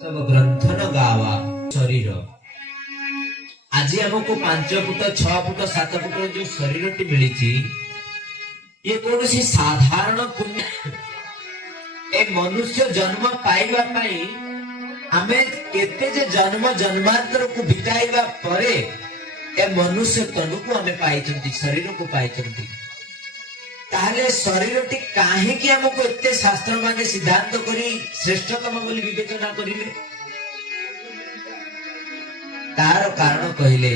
सब ग्रंथन गावा शरीर आज हमको 5 फुट 6 फुट 7 फुट जो शरीर टी मिली ये कौन सी साधारण पुण्य ए मनुष्य जन्म पाइबा पाई आमे केते जे जन्म जन्मांतर को बिताइबा परे ए मनुष्य तनु को आमे पाइचंती शरीर को पाइचंती ताले शरीर टी काहे कि हमको इतने शास्त्र माने सिद्धांत करी श्रेष्ठतम बोली विवेचना करिले तार कारण कहले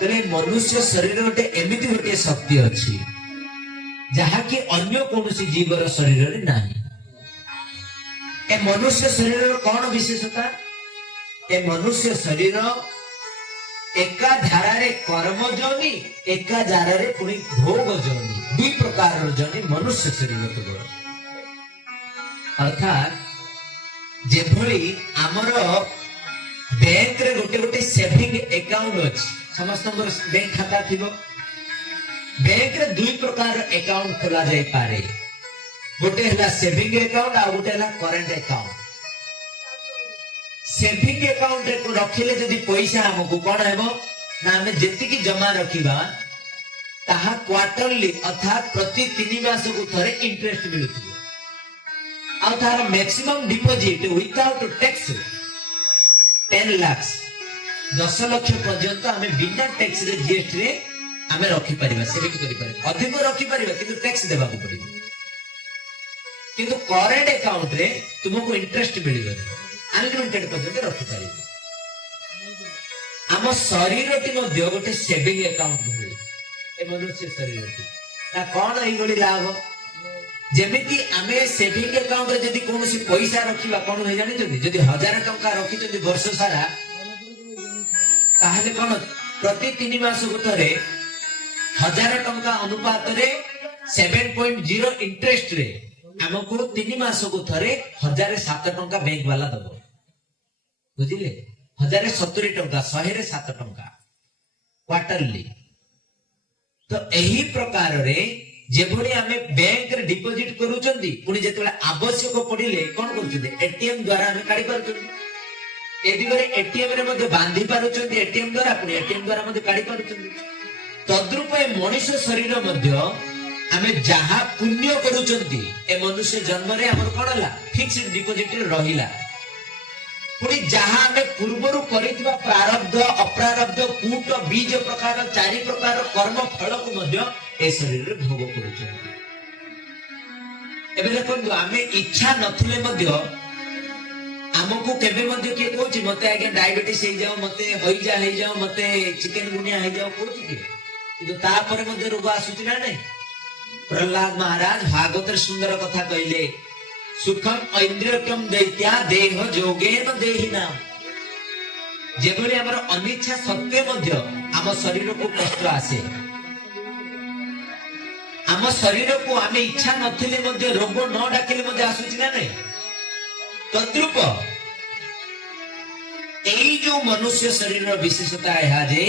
तले मनुष्य शरीर गोटे एमिति गोटे शक्ति अछि जहा कि अन्य कोनोसी जीवर शरीर रे नाही ए मनुष्य शरीर रो कोन विशेषता ए मनुष्य शरीर एका धारा रे कर्म जोनी एका धारा रे पुनी भोग जोनी दुई प्रकार जोनी मनुष्य शरीर केवल अर्थात जेभली आमर बैंक रे गोटे गोटे सेविंग अकाउंट अछि समस्त बैंक खाता थिबो बैंक रे दुई प्रकार अकाउंट खोला जाय पारे गोटे हला सेविंग अकाउंट आ गोटे हला करंट अकाउंट सेविंग अकाउंट रे को रखिले जदी पैसा हमको कोन हेबो ना हमें जेति की जमा रखिबा ताहा क्वार्टरली अर्थात प्रति 3 मास को थरे इंटरेस्ट मिलुथि आ तार maximum deposit without tax 10 lakh 10 lakh पर्यंत हमें बिना टैक्स रे जीएसटी रे हमें रखि परिबा सेविंग करि परिबा अधिक रखि परिबा किंतु टैक्स देबा को पड़िबो किंतु करंट अकाउंट रे तुमको इंटरेस्ट मिलिबो अनलिमिटेड पर्यंत रखि परिबो आम शरीर टी मध्य गोटे सेविंग अकाउंट भली ए मनुष्य शरीर टी ना कोन एई गली लाभ जेमिति आमे सेविंग अकाउंट रे जदी कोनोसी पैसा रखिबा कोन होय जानि जदी जदी 1000 टका रखि जदी वर्ष सारा ताहले कोन प्रति 3 मास को थरे 1000 टका अनुपात रे 7.0 इंटरेस्ट रे हमको 3 मास को थरे 1007 टका बैंक वाला दबो बुझिले 1070 टका 100 रे 7 टका क्वार्टरली तो एही प्रकार रे जेभली हमें बैंक रे डिपॉजिट करूचंदी पुनी जेतबे आवश्यक पडिले कोन करूचंदी एटीएम द्वारा हमें काढी पारुचंदी एदी करे एटीएम रे मध्ये बांधी पारुचंदी एटीएम द्वारा पुनी एटीएम द्वारा मध्ये काढी पारुचंदी तद्रूप ए मनुष्य शरीर मध्ये हमें जहा पुण्य करूचंदी ए मनुष्य जन्म रे हमर कोन हला फिक्स्ड डिपॉजिट रे रहिला पुनी जहा हमें पूर्वरु करितबा प्रारब्ध अप्रारब्ध कूट बीज प्रकार 4 प्रकार कर्म फल को मध्ये ए शरीर रे भोग करूचंदी एबे देखो हमें इच्छा नथिले मध्ये हमको केबे मध्ये के कहूची मते आगे डायबिटीज हे जाओ मते होई जाओ मते चिकन गुनिया हे जाओ कहूची के किंतु ता परे मध्ये रोग आसुची ना नहीं प्रहलाद महाराज भागवत सुंदर कथा कहले सुखम ऐन्द्रियकम दैत्या देह जोगेन देहिना जेबोली हमर अनिच्छा सत्य मध्ये हम शरीर को कष्ट आसे हम शरीर को हमें इच्छा नथिले मध्ये रोग न डाकिले मध्ये आसुची ना नहीं तद्रूप एई जो मनुष्य शरीर विशेषता है जे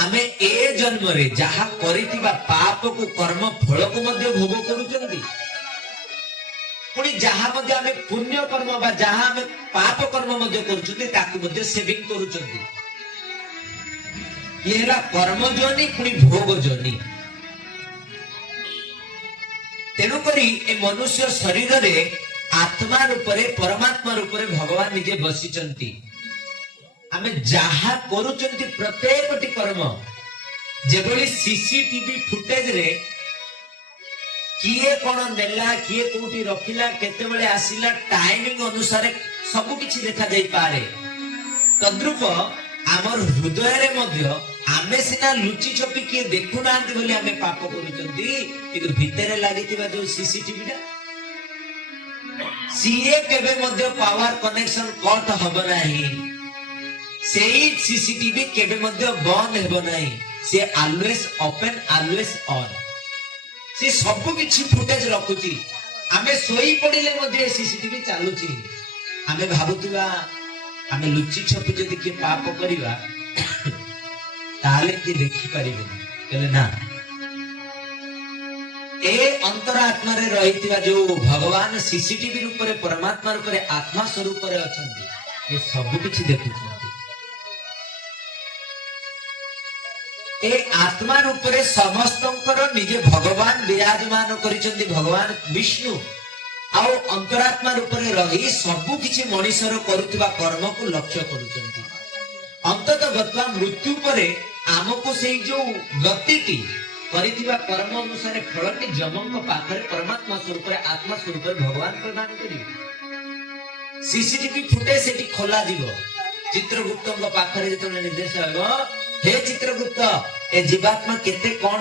आमे ए जन्म रे जहा करितिबा पाप को कर्म फल को मध्ये भोग करूचंदी पुनी जहा मध्ये आमे पुण्य कर्म बा जहा आमे पाप कर्म मध्ये करूचंदी ताकु मध्ये सेविंग करूचंदी येला कर्म जोनी पुनी भोग जोनी तेनु करी ए मनुष्य शरीर रे आत्मा रूप रे परमात्मा रूप रे भगवान निजे बसिचंती हमें जहा करूचंती प्रत्येक टी कर्म जेबली सीसीटीवी फुटेज रे किए कोन नेला किए कोठी रखिला केते बेले आसिला टाइमिंग अनुसार सब किछि देखा जाई पारे तद्रूप हमर हृदय रे मध्य आमे सिना लुचि छपी के देखु नांती बोली हमें पाप करूचंती किंतु भीतर लागितिबा जो सीसीटीवी टा सीए केबे मध्य पावर कनेक्शन कट हबो नाही सेई सीसीटीवी केबे मध्य बंद हेबो नाही से ऑलवेज ओपन ऑलवेज ऑन से सब किछि फुटेज रखुची हमें सोई पडिले मध्य सीसीटीवी चालुची हमें भाबुतबा हमें लुचि छपी जदि के पाप करिवा ताले के देखि परिबे कहले ना ए अंतरात्मा रे रहितिबा जो भगवान सीसीटीवी रूप रे परमात्मा रूप रे आत्मा स्वरूप रे अछंती ये सब किछि देखुछंती ए आत्मा रूप रे समस्तंकर निजे भगवान विराजमान करिसंती भगवान विष्णु आउ अंतरात्मा रूप रे रही सब किछि मनुष्यर करुवा कर्म को लक्ष्य करुचंती अंततः गत्वा मृत्यु परे आमको से जो गतिटी करिथिबा कर्म अनुसार फलटी जमंक पाखरे परमात्मा स्वरूप रे आत्मा स्वरूप रे भगवान प्रदान करिवे सीसीटीवी फुटेज सेठी खोला दिबो चित्रगुप्तଙ୍କ पाखरे जेतने निर्देश हेबो हे चित्रगुप्त ए जीवात्मा केते कोन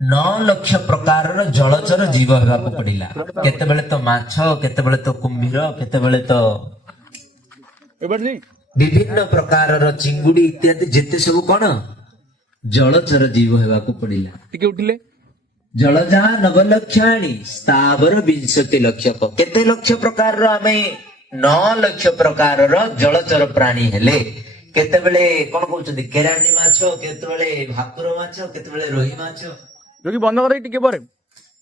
नौ लक्ष प्रकार जलचर जीव हेबाक पड़िला केतेबेले तो माछ केतेबेले तो कुंभीर केतेबेले तो विभिन्न प्रकार चिंगुड़ी इत्यादि जेते सब कौन जलचर जीव हेबाक पड़िला टिके उठिले जलजा नवलक्षाणी स्थावर 20 लक्ष केते लक्ष प्रकार आमे 9 लक्ष प्रकार जलचर प्राणी हेले केतेबेले कोन कहउछथि केरांडी माछ केतेबेले भाकुर माछ केतेबेले रोही माछ जो कि बंद करे टिके परे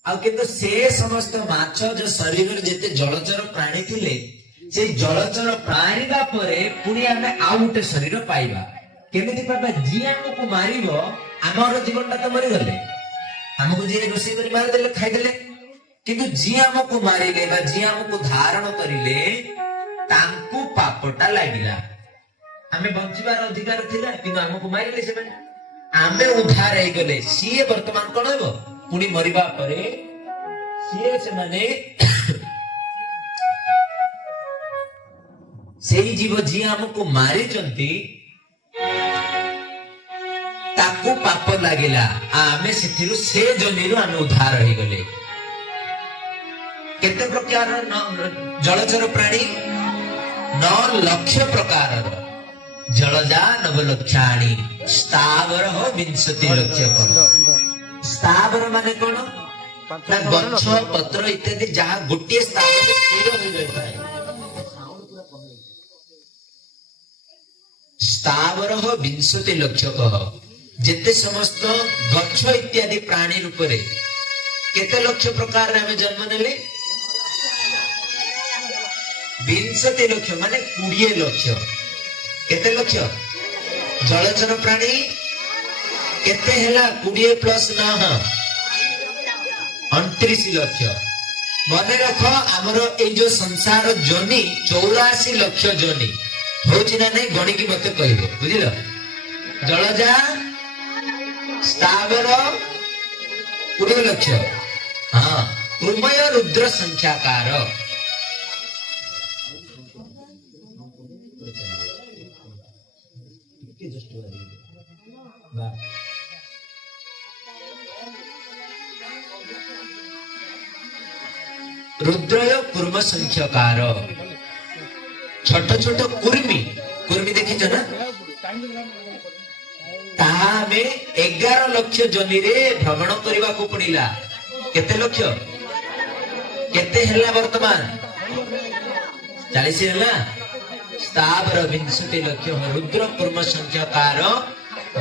आ किंतु से समस्त माछ जो शरीर रे जेते जलचर प्राणी थिले से जलचर प्राणी बा परे पुनी आमे आ उटे शरीर पाइबा केमिति पाबा जी हमको मारिबो हमर जीवनटा तो मरि गले हमको जी रोषे करी मार देले खाइ देले किंतु जी हमको मारिले बा जी हमको धारण करिले तांकु पापटा लागिला हमें बंचिबार अधिकार थिला किंतु हमको मारिले से माने आमे उद्धार हो गले सीए वर्तमान कौन हेबो पुनी मरिबा परे सीए से माने सेही जीव जी हमको मारी चंती ताकू पाप लागिला आमे सिथिरु से जनिरु आमे उद्धार हो गले केते प्रकार जलचर प्राणी 9 लक्ष प्रकार जलजा नवलक्षाणी स्थावर हो 20 लक्ष स्थावर माने कोन गछ पत्र इत्यादि जहाँ गोटे स्थावर स्थिर हो जाता है स्थावर हो 20 लक्ष जेते समस्त गछ इत्यादि प्राणी रूप रे केते लक्ष प्रकार हमें जन्म नेले 20 लक्ष माने 20 लक्ष केते लक्ष जलचर प्राणी केते हेला 20 प्लस 9 29 लक्ष मने रख हमर ए जो संसार जोनी 84 लक्ष जोनी होची ना नहीं गणी की मते कहबो बुझिलो जलजा स्थावर 20 लक्ष हां उर्मय रुद्र संख्याकार रुद्रय कुर्म संख्यकार छोट छोट कुर्मी कुर्मी देखी ना ताहा में 11 लक्ष जनी रे भ्रमण करने को पड़िला केते लक्ष केते हला वर्तमान 40 हला स्थावर 20 लक्ष रुद्र कुर्म संख्यकार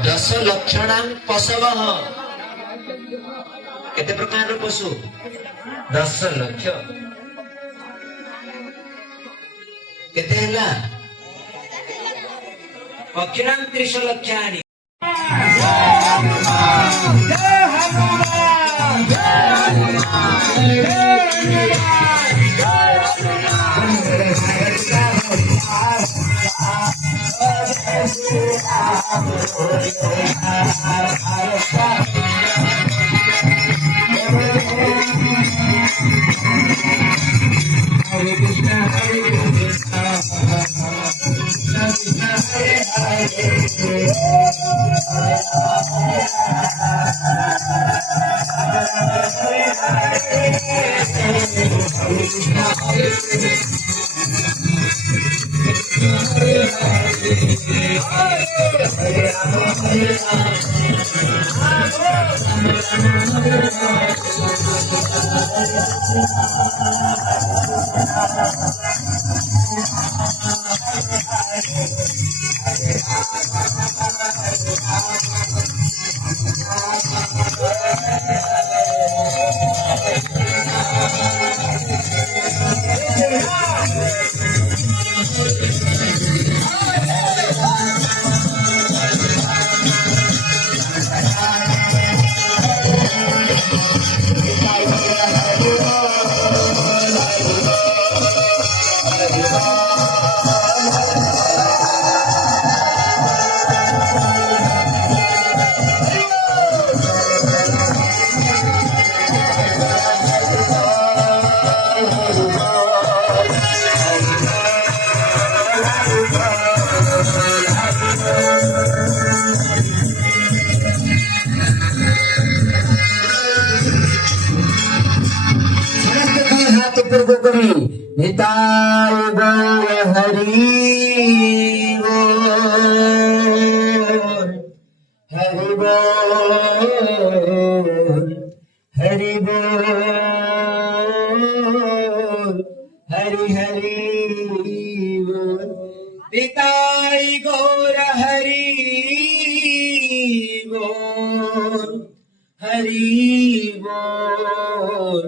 10 लक्षणां पशव केते प्रकार पशु 10 लक्ष केते हला पक्षिणां 30 लक्षानि Hare Krishna, Hare Krishna, Krishna Krishna, Hare Nitai गौर हरि बोल, हरि बोल, हरि बोल, हरि हरि बोल। निताय गौर हरि बोल, हरि बोल,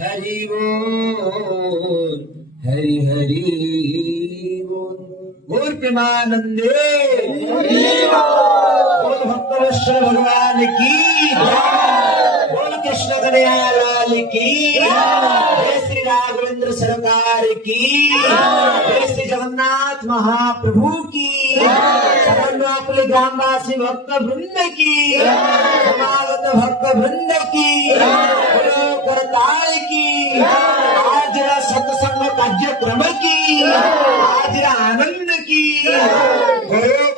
हरि बोल, हरि हरि बोल। गौर प्रेमानंदे बोल भक्तवत्सल भगवान की बोल कृष्ण कन्हैया लाल की जय श्री राघवेंद्र सरकार की जय श्री जगन्नाथ महाप्रभु की अपने ग्रामवासी भक्त वृंद की समागत भक्त वृंद की करताल की आज सत्संग कार्यक्रम की आज आनंद की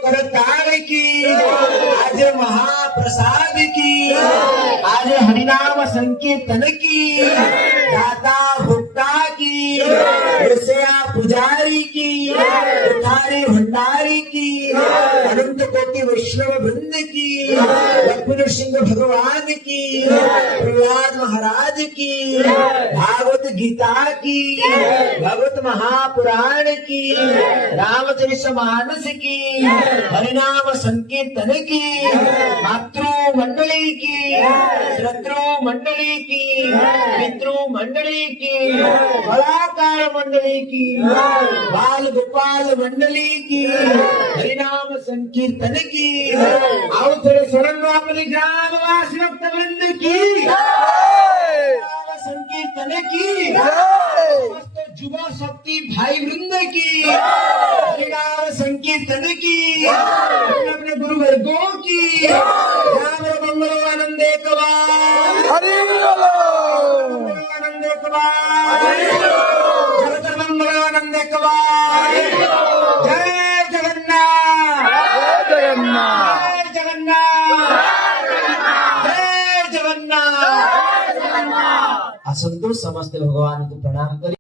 करताल की आज महाप्रसाद की आज हरिनाम संकीर्तन की दाता भुक्ता की ऋषया पुजारी की थारी भंडारी की अनंत कोटि वैष्णव वृंद की लक्ष्मण सिंह भगवान की प्रहलाद महाराज की भागवत गीता की भगवत महापुराण की रामचरित मानस की हरिनाम संकीर्तन की मातृ मंडली की शत्रु मंडली की पितृ मंडली की कलाकार मंडली की बाल गोपाल मंडली की हरिनाम संकीर्तन की आओ थोड़े सुनो अपने ग्रामवासी भक्त वृंद की संकीर्तन की युवा शक्ति भाई वृंद की हरिनाम संकीर्तन की अपने गुरु वर्गों की राम मंगलो आनंदे आनंदे जगत मंगलो आनंदे जय जगन्नाथ जय जगन्नाथ जय जगन्नाथ। असंतोष समस्त भगवान को प्रणाम। प्रणाम करिए।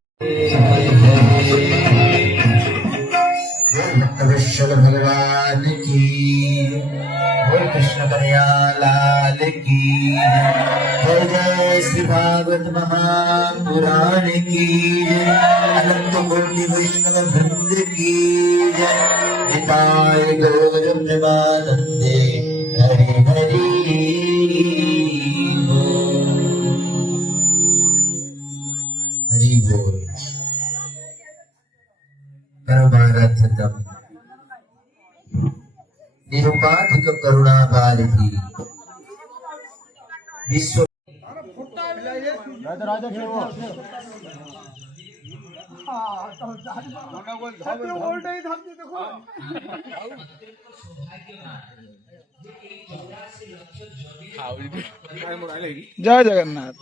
भक्तवत्सल भगवान की, बोल कृष्ण कन्हैया लाल की, जय जय श्री भागवत महापुराण की, अनंत कोटि वैष्णव वृंद की जय। निताय गौर प्रेमानंदे हरि हरि बोल। हरि बोल। परमारथतम निरुपाधिक करुणा बारिधि विश्व জয় জগন্নাথ।